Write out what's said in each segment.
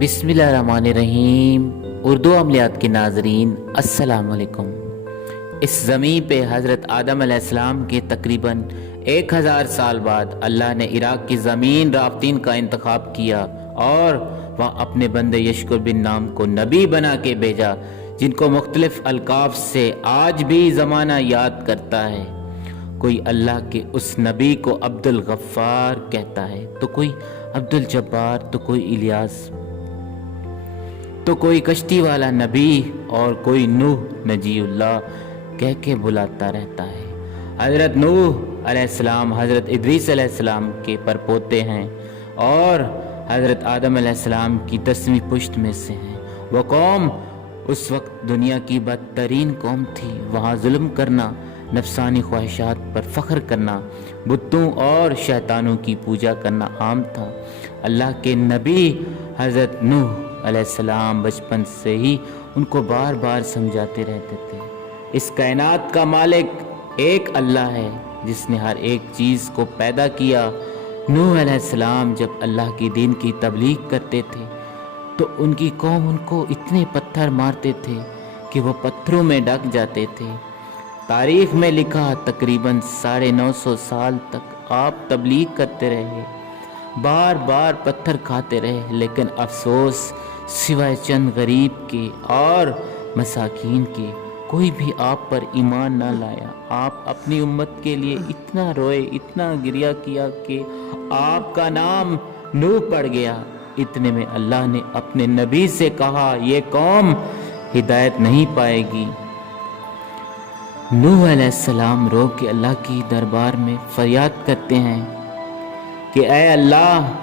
बिस्मिल्लाहिर्रहमानिर्रहीम। उर्दू अमलियात के नाजरीन अस्सलाम वालेकुम। इस ज़मीन पे हज़रत आदम अलैहिस्सलाम के तकरीबन 1000 साल बाद अल्लाह ने इराक़ की ज़मीन राफ्तीन का इंतखाब किया और वहाँ अपने बंदे यशकुर बिन नाम को नबी बना के भेजा, जिनको मुख्तलिफ अलकाब से आज भी ज़माना याद करता है। कोई अल्लाह के उस नबी को अब्दुल गफ्फार कहता है, तो कोई अब्दुल जब्बार, तो कोई इलियास, तो कोई कश्ती वाला नबी और कोई नूह नजीउल्लाह कह के बुलाता रहता है। हज़रत नूह अलैहिस्सलाम हज़रत इदरीस अलैहिस्सलाम के परपोते हैं और हज़रत आदम अलैहिस्सलाम की 10वीं पुश्त में से हैं। वो कौम उस वक्त दुनिया की बदतरीन कौम थी। वहाँ जुल्म करना, नफसानी ख्वाहिशात पर फ़ख्र करना, बुतों और शैतानों की पूजा करना आम था। अल्लाह के नबी हज़रत नूह अलैहिस्सलाम बचपन से ही उनको बार बार समझाते रहते थे, इस कायनात का मालिक एक अल्लाह है जिसने हर एक चीज़ को पैदा किया। नूह अलैहिस्सलाम जब अल्लाह की दीन की तबलीग करते थे तो उनकी कौम उनको इतने पत्थर मारते थे कि वो पत्थरों में ढक जाते थे। तारीख में लिखा तकरीबन 950 साल तक आप तबलीग करते रहे, बार बार पत्थर खाते रहे, लेकिन अफसोस सिवाय चंद गरीब के और मसाकीन के कोई भी आप पर ईमान ना लाया। आप अपनी उम्मत के लिए इतना रोए, इतना गिरिया किया कि आपका नाम नूह पड़ गया। इतने में अल्लाह ने अपने नबी से कहा, ये कौम हिदायत नहीं पाएगी। नूह अलैहिस्सलाम रो के अल्लाह की दरबार में फरियाद करते हैं कि ऐ अल्लाह,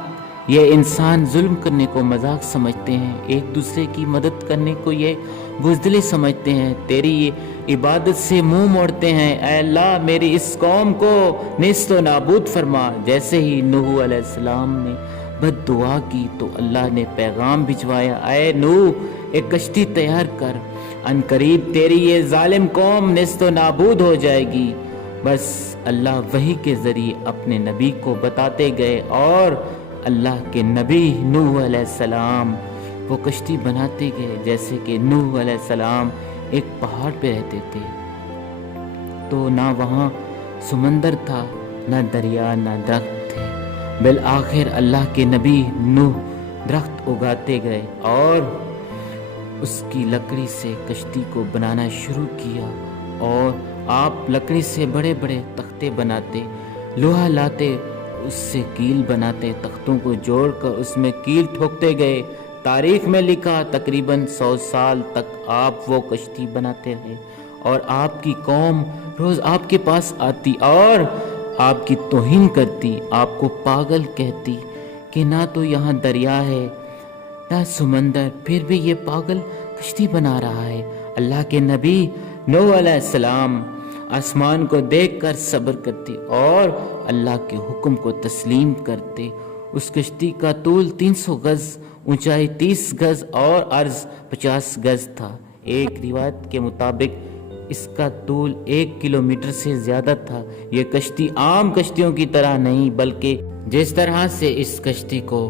ये इंसान जुल्म करने को मजाक समझते हैं, एक दूसरे की मदद करने को ये बुज़दिली समझते हैं, तेरी ये इबादत से मुंह मोड़ते हैं। ऐ अल्लाह, मेरी इस कौम को निस्तो नाबूद फरमा। जैसे ही नूह अलैहिस्सलाम ने बद दुआ की तो अल्लाह ने पैगाम भिजवाया, ऐ नूह, एक कश्ती तैयार कर, अनकरीब तेरी ये जालिम कौम निस्तो नाबूद हो जाएगी। बस अल्लाह वही के ज़रिए अपने नबी को बताते गए और अल्लाह के नबी नूह अलैहिस्सलाम वो कश्ती बनाते गए। जैसे कि नूह अलैहिस्सलाम एक पहाड़ पे रहते थे, तो ना वहाँ समंदर था, ना दरिया, ना दरख्त थे। बिल आखिर अल्लाह के नबी नूह दरख्त उगाते गए और उसकी लकड़ी से कश्ती को बनाना शुरू किया। और आप लकड़ी से बड़े बड़े तख्ते बनाते, लोहा लाते, उससे कील बनाते, तख्तों को जोड़कर उसमें कील ठोकते गए। तारीख में लिखा तकरीबन 100 साल तक आप वो कश्ती बनाते रहे और आपकी कौम रोज़ आपके पास आती और आपकी तौहीन करती, आपको पागल कहती कि ना तो यहाँ दरिया है ना समंदर, फिर भी ये पागल कश्ती बना रहा है। अल्लाह के नबी नूह अलैहिस्सलाम आसमान को देखकर सब्र करते और अल्लाह के हुक्म को तस्लीम करते। उस कश्ती का तूल 300 गज, ऊंचाई 30 गज और अर्ज 50 गज था। एक रिवायत के मुताबिक इसका तूल 1 किलोमीटर से ज़्यादा था। ये कश्ती आम कश्तियों की तरह नहीं, बल्कि जिस तरह से इस कश्ती को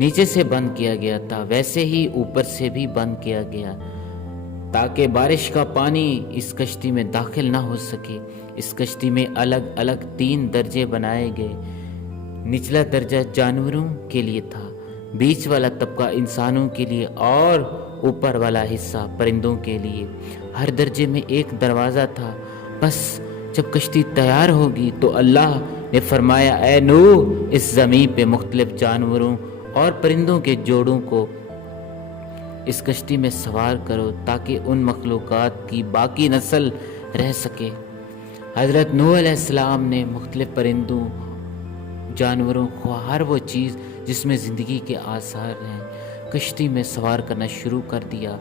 नीचे से बंद किया गया था वैसे ही ऊपर से भी बंद किया गया, ताकि बारिश का पानी इस कश्ती में दाखिल ना हो सके। इस कश्ती में अलग अलग 3 दर्जे बनाए गए। निचला दर्जा जानवरों के लिए था, बीच वाला तबका इंसानों के लिए और ऊपर वाला हिस्सा परिंदों के लिए। हर दर्जे में एक दरवाज़ा था। बस जब कश्ती तैयार होगी तो अल्लाह ने फरमाया, ऐ नूह, इस ज़मीन पे मुख्तलिफ जानवरों और परिंदों के जोड़ों को इस कश्ती में सवार करो ताकि उन मखलूक़ात की बाकी नस्ल रह सके। हज़रत नूह अलैहिस्सलाम ने मुख्तलिफ परिंदों, जानवरों को, हर वो चीज़ जिसमें ज़िंदगी के आसार हैं, कश्ती में सवार करना शुरू कर दिया।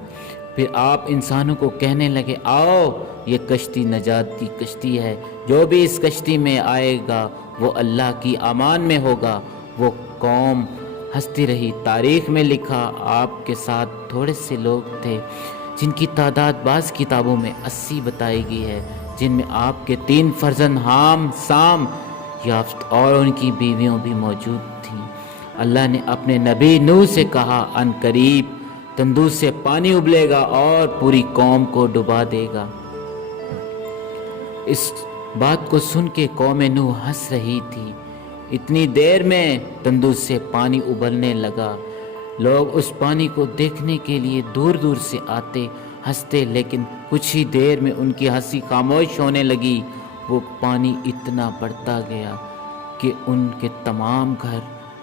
फिर आप इंसानों को कहने लगे, आओ, ये कश्ती नजात की कश्ती है, जो भी इस कश्ती में आएगा वो अल्लाह की अमान में होगा। वो कौम हंसती रही। तारीख में लिखा आपके साथ थोड़े से लोग थे जिनकी तादाद बाज़ किताबों में 80 बताई गई है, जिनमें आपके 3 फर्जंद हाम, साम, याफ्त और उनकी बीवियों भी मौजूद थीं। اللہ نے اپنے نبی نوح سے کہا ان قریب تندور سے پانی ابلے گا اور پوری قوم کو ڈبا دے گا۔ اس بات کو سن کے قوم نوح ہنس رہی تھی۔ اتنی دیر میں تندور سے پانی ابلنے لگا۔ لوگ اس پانی کو دیکھنے کے لیے دور دور سے آتے ہنستے، لیکن کچھ ہی دیر میں ان کی ہنسی خاموش ہونے لگی۔ وہ پانی اتنا بڑھتا گیا کہ ان کے تمام گھر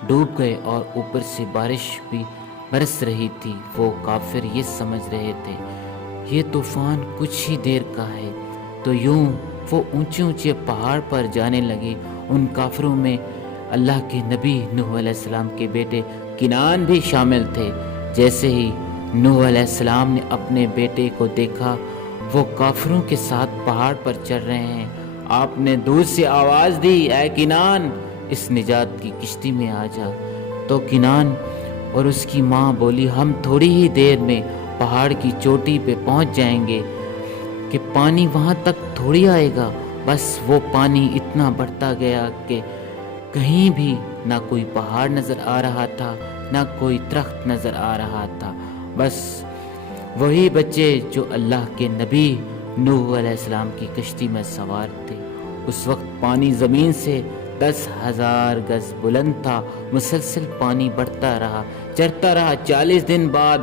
ڈوب گئے اور اوپر سے بارش بھی برس رہی تھی۔ وہ کافر یہ سمجھ رہے تھے یہ طوفان کچھ ہی دیر کا ہے، تو یوں وہ اونچے اونچے پہاڑ پر جانے لگے۔ ان کافروں میں اللہ کے نبی نوح علیہ السلام کے بیٹے کنعان بھی شامل تھے۔ جیسے ہی نوح علیہ السلام نے اپنے بیٹے کو دیکھا، وہ کافروں کے ساتھ پہاڑ پر چڑھ رہے ہیں۔ آپ نے دور سے آواز دی، اے کنعان، اس نجات کی کشتی میں آ جا۔ تو کنعان اور اس کی ماں بولی، ہم تھوڑی ہی دیر میں پہاڑ کی چوٹی پہ پہنچ جائیں گے کہ پانی وہاں تک تھوڑی آئے گا۔ بس وہ پانی اتنا بڑھتا گیا کہ کہیں بھی نہ کوئی پہاڑ نظر آ رہا تھا، نہ کوئی درخت نظر آ رہا تھا، بس وہی بچے جو اللہ کے نبی نوح علیہ السلام کی کشتی میں سوار تھے۔ اس وقت پانی زمین سے 10,000 گز بلند تھا۔ مسلسل پانی بڑھتا رہا، چڑھتا رہا۔ 40 دن بعد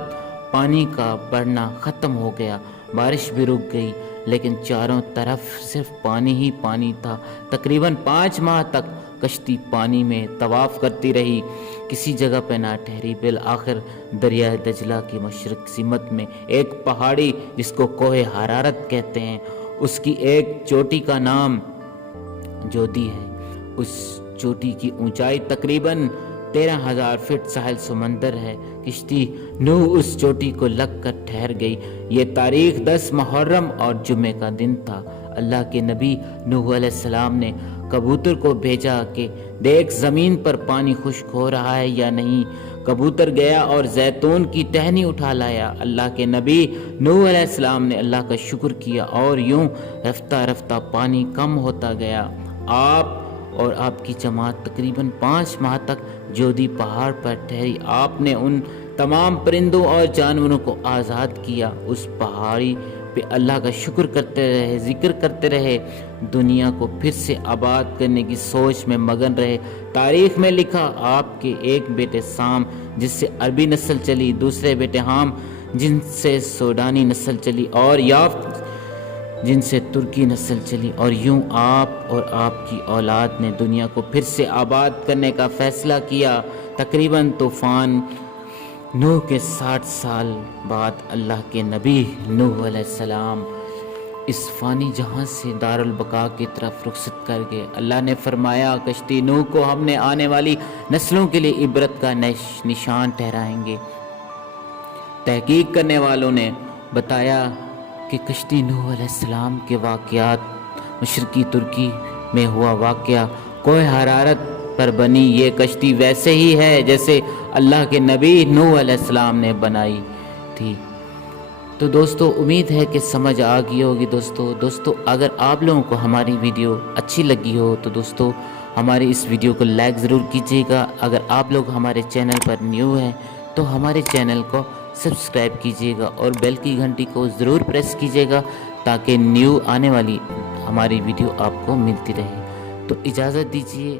پانی کا بڑھنا ختم ہو گیا، بارش بھی رک گئی، لیکن چاروں طرف صرف پانی ہی پانی تھا۔ تقریباً 5 ماہ تک کشتی پانی میں طواف کرتی رہی، کسی جگہ پہ نہ ٹھہری۔ بالآخر دریائے دجلہ کی مشرق سمت میں ایک پہاڑی جس کو کوہ حرارت کہتے ہیں، اس کی ایک چوٹی کا نام جودی ہے۔ اس چوٹی کی اونچائی تقریباً 13,000 فٹ ساحل سمندر ہے۔ کشتی نوح اس چوٹی کو لگ کر ٹھہر گئی۔ یہ تاریخ 10 محرم اور جمعے کا دن تھا۔ اللہ کے نبی نوح علیہ السلام نے کبوتر کو بھیجا کہ دیکھ زمین پر پانی خشک ہو رہا ہے یا نہیں۔ کبوتر گیا اور زیتون کی ٹہنی اٹھا لایا۔ اللہ کے نبی نوح علیہ السلام نے اللہ کا شکر کیا اور یوں رفتہ رفتہ پانی کم ہوتا گیا۔ آپ اور آپ کی جماعت تقریباً 5 ماہ تک جودی پہاڑ پر ٹھہری۔ آپ نے ان تمام پرندوں اور جانوروں کو آزاد کیا۔ اس پہاڑی پہ اللہ کا شکر کرتے رہے، ذکر کرتے رہے، دنیا کو پھر سے آباد کرنے کی سوچ میں مگن رہے۔ تاریخ میں لکھا، آپ کے ایک بیٹے سام جس سے عربی نسل چلی، دوسرے بیٹے حام جن سے سوڈانی نسل چلی، اور یافت جن سے ترکی نسل چلی، اور یوں آپ اور آپ کی اولاد نے دنیا کو پھر سے آباد کرنے کا فیصلہ کیا۔ تقریباً طوفان نوح کے 60 سال بعد اللہ کے نبی نوح علیہ السلام اس فانی جہاں سے دارالبقاء کی طرف رخصت کر گئے۔ اللہ نے فرمایا، کشتی نوح کو ہم نے آنے والی نسلوں کے لیے عبرت کا نشان ٹھہرائیں گے۔ تحقیق کرنے والوں نے بتایا کہ کشتی نوح علیہ السلام کے واقعات مشرقی ترکی میں ہوا واقعہ کوہ حرارت پر بنی یہ کشتی ویسے ہی ہے جیسے اللہ کے نبی نوح علیہ السلام نے بنائی تھی۔ تو دوستو امید ہے کہ سمجھ آ گئی ہوگی۔ دوستو اگر آپ لوگوں کو ہماری ویڈیو اچھی لگی ہو تو دوستو ہماری اس ویڈیو کو لائک ضرور کیجیے گا۔ اگر آپ لوگ ہمارے چینل پر نیو ہیں تو ہمارے چینل کو سبسکرائب کیجیے گا اور بیل کی گھنٹی کو ضرور پریس کیجیے گا تاکہ نیو آنے والی ہماری ویڈیو آپ کو ملتی رہے۔ تو اجازت دیجیے۔